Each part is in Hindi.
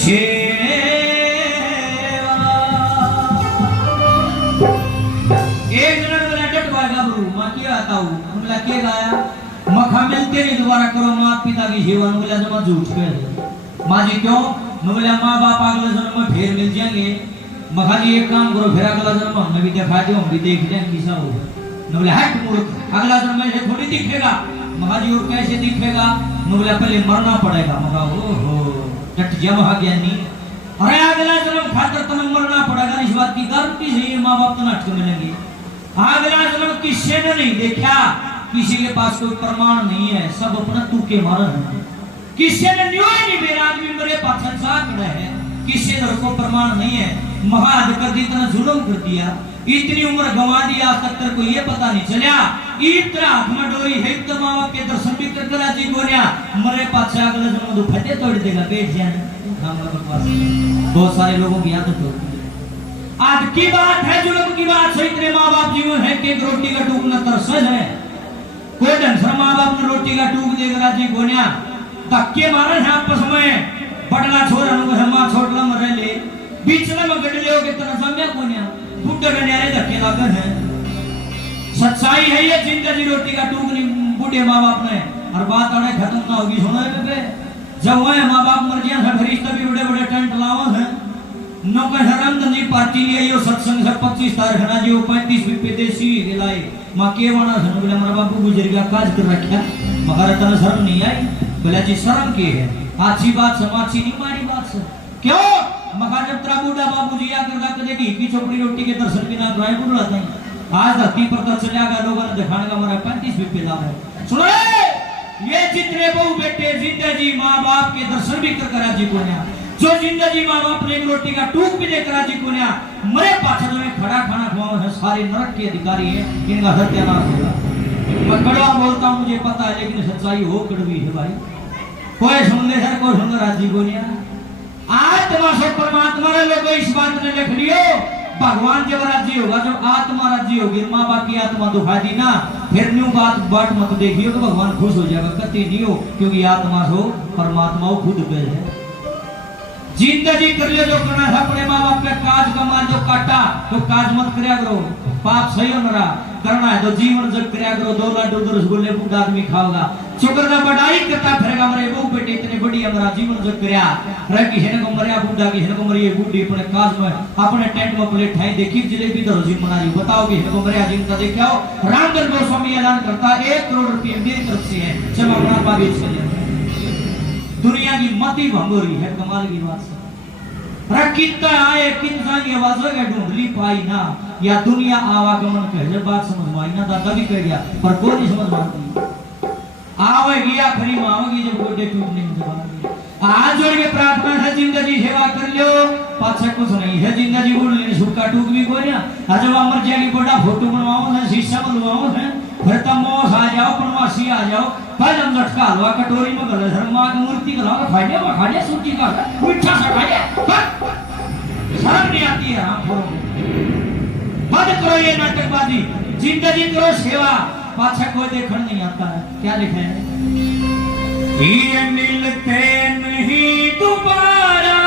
एक जन बोला डट भागा गुरु मां क्या आता हूं बोला के गाया मखा मिलते नहीं दोबारा करो माता पिता की सेवा बोला जमा झूठ पे मां जी क्यों बोला मां बाप अगले जन्म में फिर मिल जाएंगे मखा जी एक काम करो फिर अगला जन्म हमने भी दिखा दो हम भी देख लें कैसा होगा बोला हट मूर्ख अगला जन्म में थोड़ी दिखेगा मखा जी और कैसे दिखेगा बोला पहले मरना पड़ेगा मखा ओहो डट जा महाज्ञानी अरे अगला जन्म खातर तुम्हें मरना पड़ेगा इस बात की गारंटी से माँ बाप तो नाटक मिलेंगे अगला जन्म किसी ने नहीं देखा किसी के पास कोई प्रमाण नहीं है सब अपना तुके मारन है किसी ने न्योय नहीं मेरा आदमी मेरे पास साथ है किसी ने को प्रमाण नहीं है महाद कर दी इतना जुल्म कर दिया इतनी उम्र गंवा दी आज तक तेरे को ये पता नहीं चला इतना हाथ में डोरी है तो माँ बाप के दर्शन भी कर करा जी गोनिया मरे पास अगला जन्म तो फटे तोड़ देगा बैठ जाए बहुत सारे लोगों की आदत होती है आज की बात है जुल्म की बात से इतने माँ बाप जीवन है कि रोटी का टूकना तरस है कोई ढंग से माँ बाप ने रोटी का टूक देगा राजी गोनिया धक्के मारे हैं आपस में बटला छोरा नु मां छोटला मरे ले बीचला में गड ले के तरह समझा कोनिया बुड्ढे के न्यारे धक्के लागन है सच्चाई है ये जिंदगी रोटी का टूक नहीं बूढ़े माँ बाप ने और बात अड़े खत्म ना होगी सुना है बे जब वह माँ बाप मर गया है फरिश्ता भी बड़े बड़े टेंट लावा है नौकर हरंद नहीं पार्टी लिए यो सत्संग से 25 तारीख ना जी 35 रुपए देसी गिलाए मां के वाना सन बोले मेरा बापू गुजर गया काज कर रखा मगर तने शर्म नहीं आई बोला जी शर्म की है अच्छी बात समाची नहीं मारी बात से क्यों मगर जब तेरा बूढ़ा बाबू जी आ कर कदे की चौपड़ी रोटी के दर्शन बिना ड्राई बुला नहीं आज धरती पर तो चला गया लोगों ने दिखाने का हमारा 35 रुपए लाभ है सुनो ये जितने बहु बेटे जिंदगी माँ बाप के दर्शन भी कर करा जी कोन्या जो जिंदगी माँ बाप ने रोटी का टूक भी दे करा जी कोन्या मरे पाछड़ में खड़ा खाना खुआ है सारे नरक के अधिकारी है इनका सत्यानाश होगा मैं कड़वा बोलता हूँ मुझे पता है लेकिन सच्चाई हो कड़वी है भाई कोई सुन ले सर कोई सुन राजी कोन्या आत्मा से परमात्मा ने लोगों इस बात ने लिख लियो भगवान जब राज्य होगा जब आत्मा राज्य होगी माँ बाप की आत्मा दुखा दी ना फिर न्यू बात मत देखियो कि भगवान खुश हो जाएगा कति नहीं हो क्योंकि आत्मा हो परमात्मा खुद पे है जिंदगी कर लियो जो करना है अपने माँ बाप के काज कमा जो काटा तो काज मत करया करो पाप सही हो ना करना है तो जीवन जग करया करो 2 लाख 2 रसगुल्ले बूढ़ा आदमी खाओगा शुक्र का बढ़ाई करता फिरेगा मरे वो बेटे इतने बड़ी हमारा जीवन जग करया रे किसी ने को मरिया बूढ़ा किसी ने को मरी बूढ़ी अपने काज में अपने टेंट में प्लेट ठाई देखी जलेबी तो रोजी मना रही बताओ किसी ने को मरिया जिनका देखा हो रामचंद्र गोस्वामी ऐलान करता 1 करोड़ रुपए मेरी तरफ से है जब अपना बागी चले दुनिया की मति भंग हो रही है कमाल की बात से रकिता आए कितना ये आवाज के ढूंढली पाई ना या दुनिया आवागमन कहे बात समझ में आई ना दादा भी कह गया पर कोई नहीं समझ पाती आवेगी आखिरी में आवेगी जब गोडे टूटने की जबान आज जोड़ के प्रार्थना है जिंदगी सेवा कर लो पाछे कुछ नहीं है जिंदगी बोल लेने सुक्का टूक भी कोई ना जब अमर जाएगी बड़ा फोटो बनवाओ है शीशा बनवाओ है फिर तब मौस आ जाओ बनवासी आ जाओ पहले हम झटका हलवा कटोरी में गले धर्म मां की मूर्ति का खाइए वो खाइए सूची का मीठा सा खाइए शर्म नहीं आती है हां बंद करो ये नाटकबाजी जिंदगी करो सेवा पाछा कोई देखने नहीं आता है क्या लिखा है ये मिलते नहीं दोबारा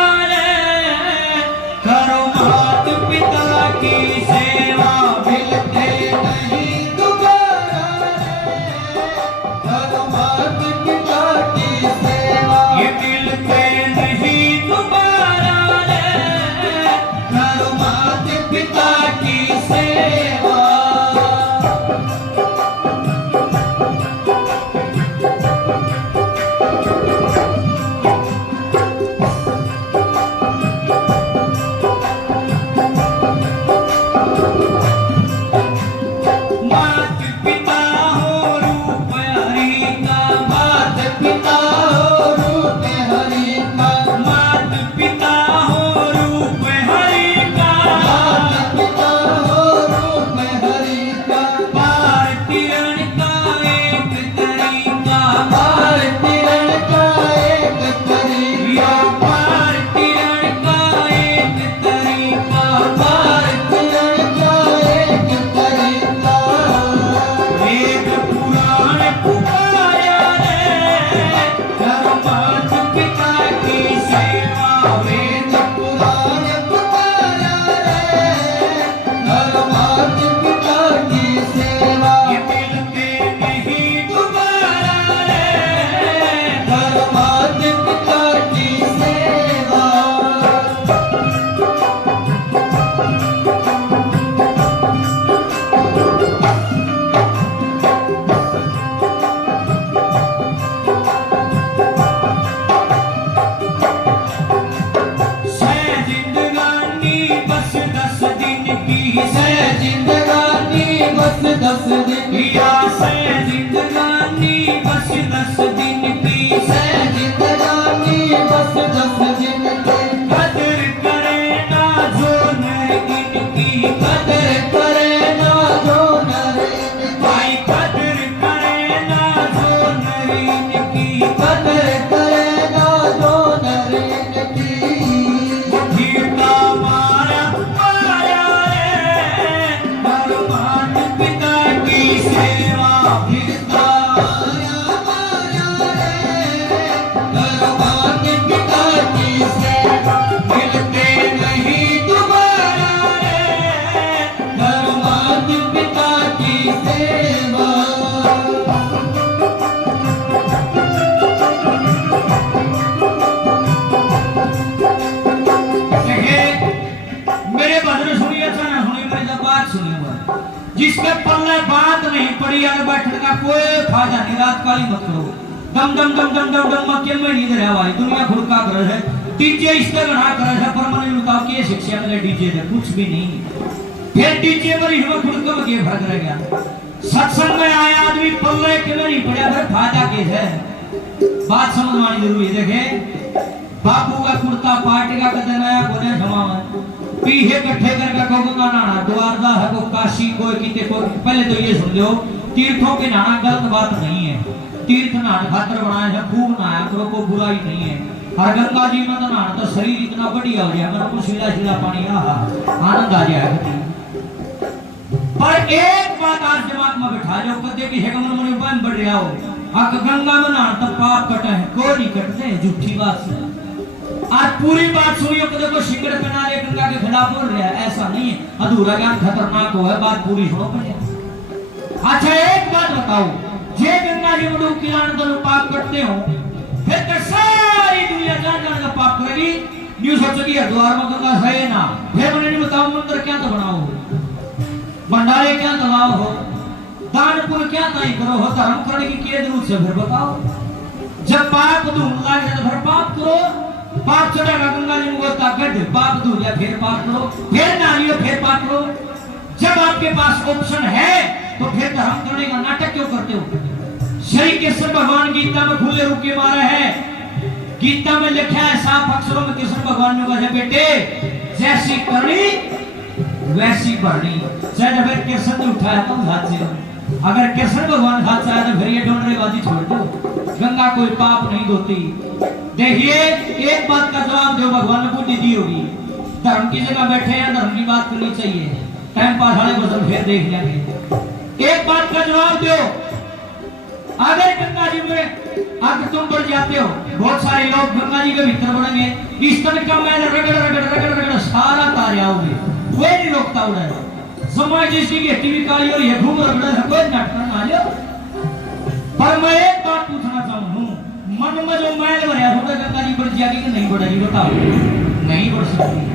करो माता पिता की सेवा मिलते नहीं दोबारा करो माता पिता की सेवा ये मिलते नहीं दोबारा करो माता पिता की सेवा जिसके पल्ले बात नहीं पड़ी यार बैठने का कोई फायदा नहीं। रात काली मत करो। दम दम दम दम दम दम मक्के में नींद रहा भाई दुनिया खुड़का कर है डीजे इससे गणा कर है पर मन बताओ कि शिक्षा में डीजे दे कुछ भी नहीं। फिर डीजे पर हिम खुड़का में के फर्क रह गया। सत्संग में आया आदमी पल्ले के नहीं पड़ा फिर फायदा के है। बात समझवानी जरूरी है। देखे बापू का कुर्ता पाटेगा कदे नया कोने जमावा पीहे इकट्ठे करके को नाना द्वारदा है को काशी कोई किते को। पहले तो ये सुन लो तीर्थों के नहाना गलत बात नहीं है। तीर्थ नहाने खातर बनाया है खूब नहाया करो कोई बुराई नहीं है। और गंगा जी में तो नहाना तो शरीर इतना बढ़िया हो गया मेरा को सीधा सीधा पानी आहा आनंद आ जाएगा। पर एक बात आज दिमाग में बिठा लो कदे कि हेगमन मन में बढ़ रहा हो अक गंगा में नहाना तो पाप कटे है कोई नहीं कटते झूठी बात से। आज पूरी बात सुनियो कदे को सिंगड़ पहना ले गंगा के खिलाफ बोल रहा है ऐसा नहीं है। अधूरा ज्ञान खतरनाक हो है बात पूरी सुनो पहले। अच्छा एक बात बताओ जे गंगा जी में डुबकी लाने तो पाप करते हो फिर तो सारी दुनिया जान जान का पाप करेगी। न्यू सोचेगी हरिद्वार में गंगा है ना फिर मैंने नहीं बताऊं मंदिर क्या तो बनाओ भंडारे क्या दबाओ हो दान पुण्य क्या नहीं करो हो धर्म करने की किए जरूरत से फिर बताओ। जब पाप धूम लाग जाए तो फिर पाप करो। पाप चढ़ेगा गंगा जी में ताकत पाप धो जाए फिर पाप करो फिर नारियो फिर पाप करो। जब आपके पास ऑप्शन है तो फिर धर्म करने का नाटक क्यों करते हो। श्री कृष्ण भगवान गीता में खुले रूप के मारे है। गीता में लिखा है साफ अक्षरों में कृष्ण भगवान ने कहा बेटे जैसी करनी वैसी भरनी। शायद फिर कृष्ण ने उठाया तो हाथ से अगर कृष्ण भगवान हाथ से आया तो फिर ये ढोंडरेबाजी छोड़ दो। गंगा कोई पाप नहीं धोती। देखिए एक बात का जवाब दो भगवान ने बुद्धि दी होगी। धर्म की जगह बैठे हैं धर्म की बात करनी चाहिए। टाइम पास वाले बदल फिर देख लेंगे। एक बात का जवाब दो अगर गंगा जी में अगर तुम बढ़ जाते हो बहुत सारे लोग गंगा जी के भीतर बढ़ेंगे इस तरह का मैंने रगड़ रगड़ रगड़ रगड़ सारा तार आओगे कोई नहीं रोकता उड़े। समाज जिसकी टीवी काली और ये घूम रगड़ है कोई नाटक ना लो। पर मैं एक बात पूछना चाहूँ मन में जो मैल भरा होगा गंगा जी बढ़ जाएगी कि नहीं बढ़ेगी बताओ। नहीं बढ़ सकती।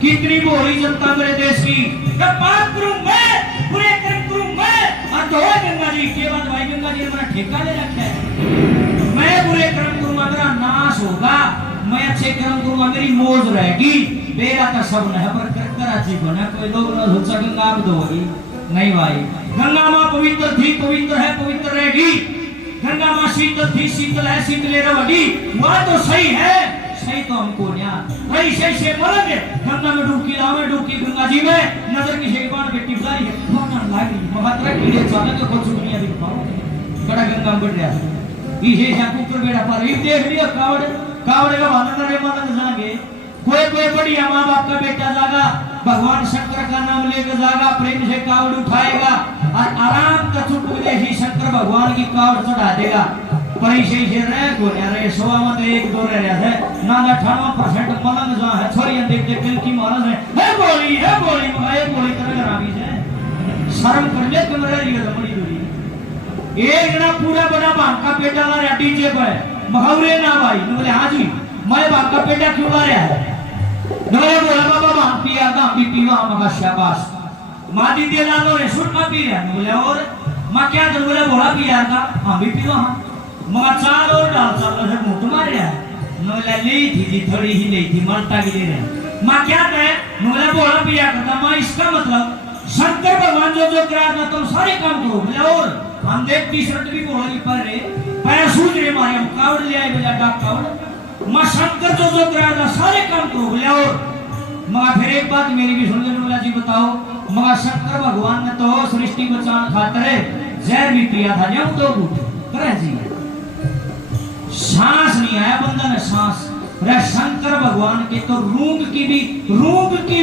कितनी बोली जनता मेरे देश की बात करूं मैं बुरे कर्म करूं मैं और तो गंगा जी के बाद भाई गंगा जी ने मेरा ठेका ले रखा है। मैं बुरे कर्म करूंगा मेरा नाश होगा मैं अच्छे कर्म करूंगा मेरी मौज रहेगी। मेरा तो सब नहीं पर करा जीवन है कोई लोग ना सोचा गंगा आप दोगी नहीं भाई। गंगा माँ पवित्र थी पवित्र है पवित्र रहेगी। गंगा माँ शीतल थी शीतल है शीतल रहेगी। वह तो सही है सही तो हमको रही सही से बोलेंगे गंगा में डुबकी लावे डुबकी गंगा जी में नजर की शेखबान बेटी बुलाई है बहुत लागी महात्मा कीड़े चाले तो कुछ दुनिया भी पाओ बड़ा गंगा में बढ़ रहा है इसे जाकू पर बेड़ा पर ये देख लिया कावड़ कावड़ का वानर रे मन जागे कोई बढ़िया माँ बाप का बेटा जागा भगवान शंकर का नाम लेकर जागा प्रेम से कावड़ उठाएगा और आराम का चुप देखी शंकर भगवान की कावड़ चढ़ा देगा। परिशे से रह गोया रे सोवा मत एक दो रह रहा है ना 98% मलंग जा है छोरी देख देख दिल की मारस है बोली मगाए बोली तरह खराबी है शर्म कर ले कमरे लियो बड़ी दूरी एक ना पूरा बड़ा भांग का पेटा ला रहा डीजे पे मगौरे ना भाई ने बोले हां जी मैं भांग का पेटा क्यों ला रहा है ने बोला बाबा भांग पिया था भी पीवा मगा शाबाश मादी दे लालो रे सुन ना पी रहा बोले और मैं क्या कर बोले बोला पिया था हम भी पीवा हां मगर चार और डाल चाल से मुंह मार रहा नोला ली थी थोड़ी ही नहीं थी मरता की ले रहे मां क्या कहे नोला बोला पिया करता मां इसका मतलब शंकर भगवान जो करा ना तुम सारे काम करो बोले और हम देख टी-शर्ट भी बोला की पर रे पैर सूझ रे मारे हम कावड़ ले आए बोला डाक कावड़ मां शंकर जो करा ना सारे काम करो बोले और मगर फिर एक बात मेरी भी सुन ले नोला जी बताओ मगर शंकर भगवान ने तो सृष्टि बचाने खातिर जहर भी पिया था जब तो करे जी सांस नहीं आया बंदा ने सांस रे शंकर भगवान के तो रूंग की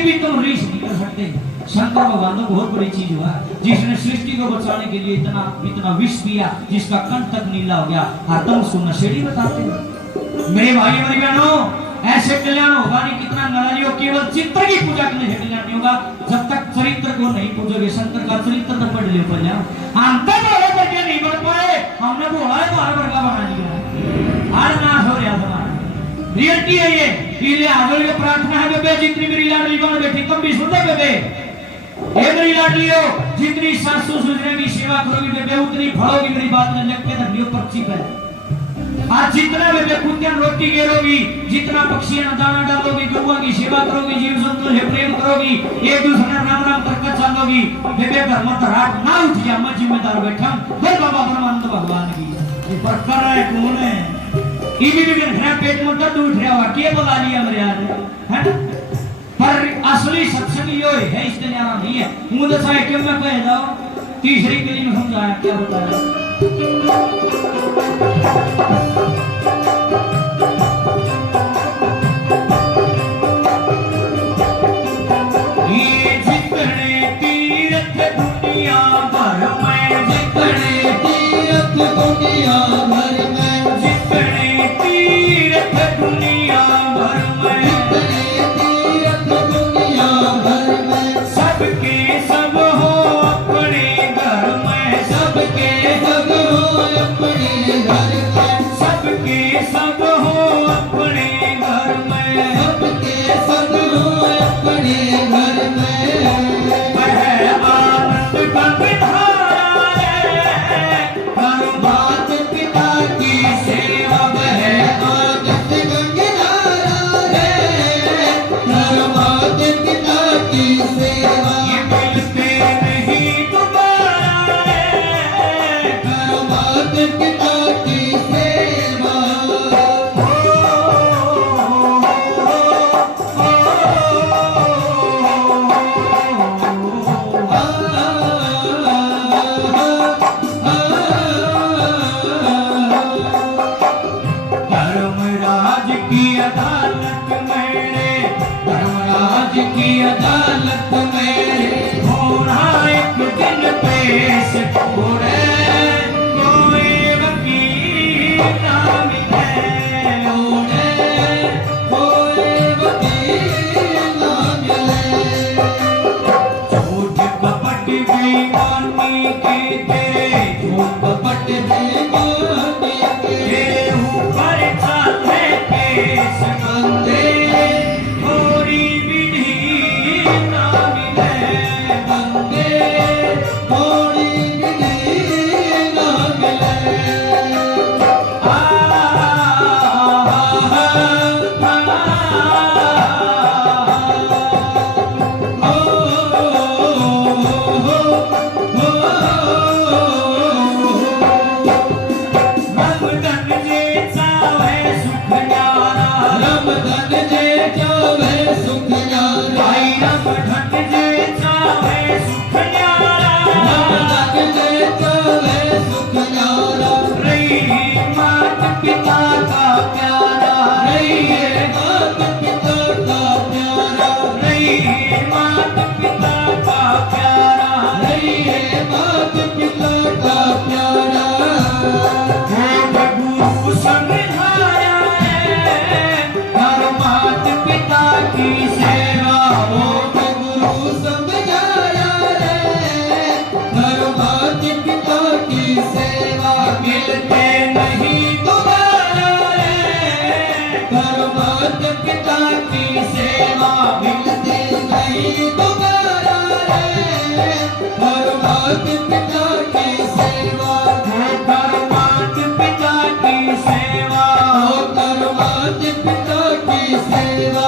भी तुम रीस नहीं कर सकते। शंकर भगवान तो बहुत बड़ी चीज हुआ जिसने सृष्टि को बचाने के लिए इतना विष पिया जिसका कंठ तक नीला हो गया और तुम उसको नशेड़ी बताते हो। मेरे भाई मेरी बहनों ऐसे कल्याण होगा नहीं कितना नाराज हो केवल चित्र की पूजा करने से कल्याण नहीं होगा जब तक चरित्र को नहीं पूजोगे। शंकर का चरित्र तो पढ़ लियो पहले अंतर वाले करके नहीं बढ़ पाए हमने बोला है 12 वर्ग का बना दिया आज नाश हो रहा तुम्हारा रियलिटी है ये आजो ये प्रार्थना है बेबे जितनी मेरी लाडली बन बैठी कम भी सुन ले बेबे हे मेरी लाडलियों, जितनी सासू ससुर की सेवा करोगी बेबे उतनी फलोगी। मेरी बात ने लिख के रख लियो पर्ची पे। आज जितना बेबे कुत्तियां रोटी गेरोगी, जितना पक्षियों ने दाना डालोगी, गौवा की सेवा करोगी, जीव जंतु से प्रेम करोगी, एक दूसरे राम राम करके चलोगी, बेबे घर में धराट ना उठ जा। मैं जिम्मेदार बैठा फिर बाबा परमानंद भगवान की ये पर कर रहा है कौन है? इवी भी घर पेट में दर्द उठ रहा है, के बोला लिया मेरे यार है ना? पर असली सत्संग यो है, इसके न्यारा नहीं है। मुझे साहे क्यों मैं कह जाओ तीसरी कली में समझाया क्या बताया। ये जितने तीर्थ दुनिया भर में, जितने तीर्थ दुनिया भर में, जितने तीर्थ दुनिया भर में, जितने तीर्थ दुनिया भर में, सबके सब हो अपने घर में, सबके सब हो अपने घर में, सबके सब हो अपने घर में, सबके सब हो अपने घर में। वह आनंद का विधारा है, करो मात पिता की सेवा। वह आनंद का विधारा है, करो मात पिता की सेवा। ये मिलते नहीं दोबारा है, करो मात पिता की सेवा। धर्मराज की अदालत मेरे, धर्मराज की अदालत मेरे, होना एक दिन पेश होरे, कोई वकील ना मिले, होरे कोई वकील ना मिले। झूठ कपट बेईमानी की तेरे, झूठ कपट बेईमानी के ऊपर चाले केस बंदे, थोड़ी विधि ना मिले बंदे, थोड़ी विधि ना मिले। रमधन जे चावे सुख न्यारा, रमधन जे चावे सुख न्यारा, भाई रमधन जे चावे सुख न्यारा, रमधन जे चावे सुख न्यारा। रही मात पिता का प्यारा, रही मात पिता का प्यारा, रही मात पिता का प्यारा, रही मात पिता का प्यारा। गुरु समझाया है, कर मात पिता की सेवा। हो गुरु समझाया है, कर मात पिता की सेवा। मिलते नहीं दोबारा है, कर मात पिता की सेवा। मिलते नहीं दोबारा है, कर मात पिता की सेवा। कर मात पिता की सेवा, कर मात पिता की सेवा।